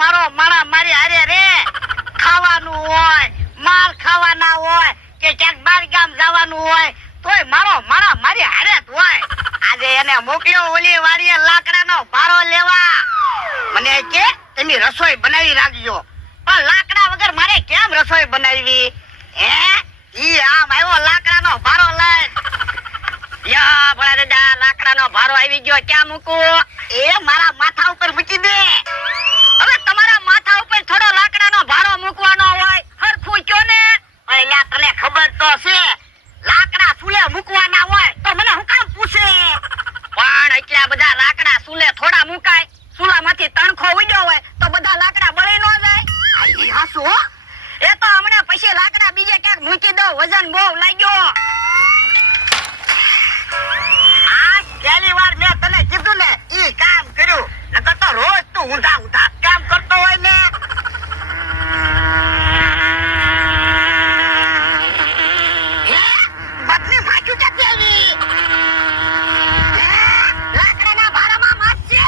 મારો માણા મારી હારે રે ખાવાનું હોય માલ ખાવાના હોય કે ક્યાંક બાર ગામ જવાનું હોય તોય મારો માણા મારી હારે જ હોય. આજે એને મોકલ્યો ઓલી વાડીએ લાકડાનો ભારો લેવા. મને કે તમે રસોઈ બનાવી રાખજો. પણ લાકડા વગર મારે કેમ રસોઈ બનાવવી? હે ઈ આમ આવ્યો લાકડાનો ભારો લઈ. યા ભલા દાદા લાકડાનો ભારો આવી ગયો. ક્યાં મૂકું? એ મારા માથા ઉપર મૂકી દે. હવે તમારા માથા ઉપર થોડો લાકડાનો ભારો મૂકવાનો હોય હરખું કયો ને. અલ્યા તને ખબર તો છે લાકડા ચૂલે મૂકવાના હોય તો મને હું કામ પૂછે? પણ એટલા બધા લાકડા ચૂલે થોડા મુકાય? ચૂલામાંથી તણખો ઉડ્યો હોય તો બધા લાકડા બળી ન જાય? ઈ હાસુ હો. એ તો હમણાં પછી લાકડા બીજે ક્યાંક મૂકી દો, વજન બહુ લાગ્યો. આ પહેલી વાર મેં તને કીધું ને ઈ કામ કર્યું. નકર તો રોજ તું ઊંધા ઊંધા કામ કરતો હોય ને. બદલી માખ્યું ક્યાંથી આવી? લાકડાના ભારામાં માছ છે.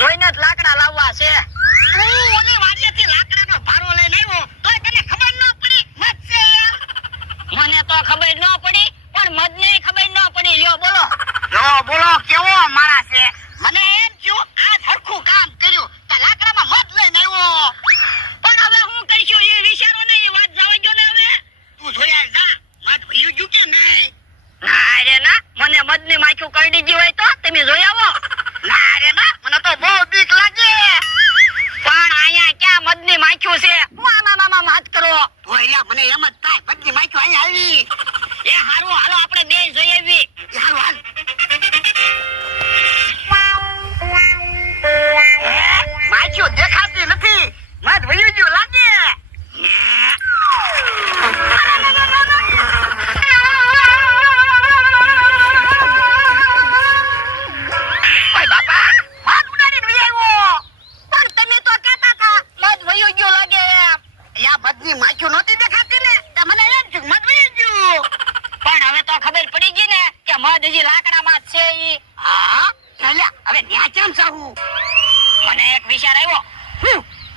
જોઈને જ લાકડા લાવવા છે. તું ઓલી વાડીએથી લાકડાનો ભારો લઈને આવ્યો તોય તને ખબર ન પડી મત છે? મને તો ખબર ન પડી પણ મદને ખબર ન પડી. લ્યો બોલો. લ્યો બોલો કેવો માણસ છે? મને એમ થયું આ હરખું કામ કર્યું તો લાકડામાં મત લઈને આવ્યો. પણ હવે હું કરીશું એ વિચારો ને એ વાત જવા દો ને. હવે તું જોયા જા મત ભયું ગયું કે નહીં? ના રે ના, મને મદની માખ્યું કરડી ગયું હોય તો તમે જોઈ આવો. ના રે ના, મને તો બહુ બીક લાગે. પણ અહીંયા ક્યાં મદની માખ્યું છે? હું આમાં હાથ કરો તો એલા મને એમ જ થાય મદની માખ્યું અહીંયા આવી. એ હારું હાલો આપણે બે જઈ આવી. એ હારું હાલ. માખ્યું દેખાતી નથી. મદ વયું ગયું લાગે. માખ્યું નહોતી દેખાતી ને તો મને એમ થયું મધ વહી ગયું. પણ હવે તો ખબર પડી ગઈ ને કે મધ હજી લાકડામાં જ છે. ઈ હા ચાલ્યા હવે ન્યા કેમ જાવું? મને એક વિચાર આવ્યો.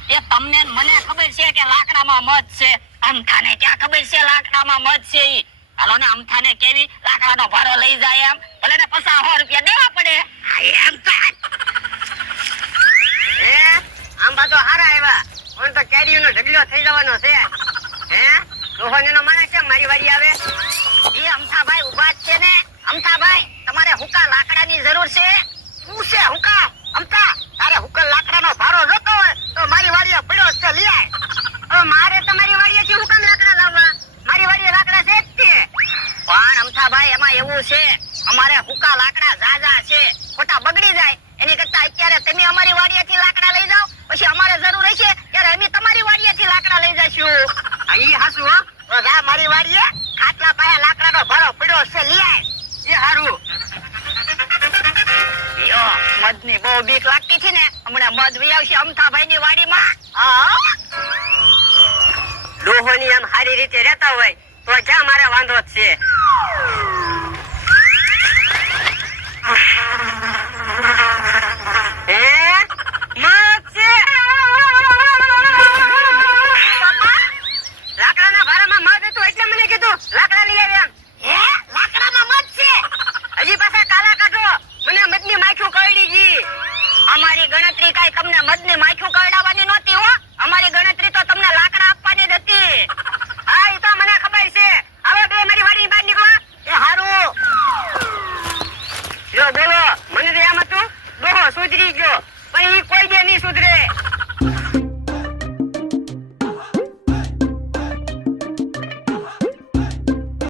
એ તમને મને ખબર છે કે લાકડામાં મધ છે, અમથાને ક્યાં ખબર છે લાકડામાં મધ છે? ઈ હાલો ને અમથાને કેવી લાકડાનો ભારો લઈ જાય એમ ભલે ને 50 રૂપિયા દેવા પડે. એમ આંબા તો હારા આવ્યા પણ તો કેરીઓનો ઢગલો થઈ જવાનો છે. હે રોહનનો માણસ કેમ મારી વાડી આવે? એ અમથાભાઈ ઉભા જ છે ને. અમથાભાઈ તમારે હુકા લાકડાની જરૂર છે? શું છે હુકા? અમથા તારે હુકા લાકડાનો ભારો જોતો હોય તો મારી વાડીએ પડ્યો છે, લઈ આય. હવે મારે તમારી વાડીએથી હુકામ લાકડા લાવવા? મારી વાડીએ લાકડા છે જ તે. પણ અમથાભાઈ એમાં એવું છે અમારે હુકા લાકડા ઝાઝા છે, ખોટા બગડી જાય એની કરતા અત્યારે તમે અમારી વાડીએથી લાકડા લઈ જાઓ, પછી અમારે જરૂર હશે ત્યારે અમે તમારી વાડીએથી લાકડા લઈ જઈશું. ઈ હાસુ હો. તો જા મારી વાડીએ ખાટલા પાસે લાકડાનો ભારો પડ્યો છે, લઈ આય. એ હારું. યો મદની બહુ બીક લાગતી હતી ને હમણાં મદ વી આવશે અમથાભાઈની વાડીમાં. હા ડોહોની આમ સારી રીતે રહેતા હોય તો જ્યાં મારે વાંધો જ છે.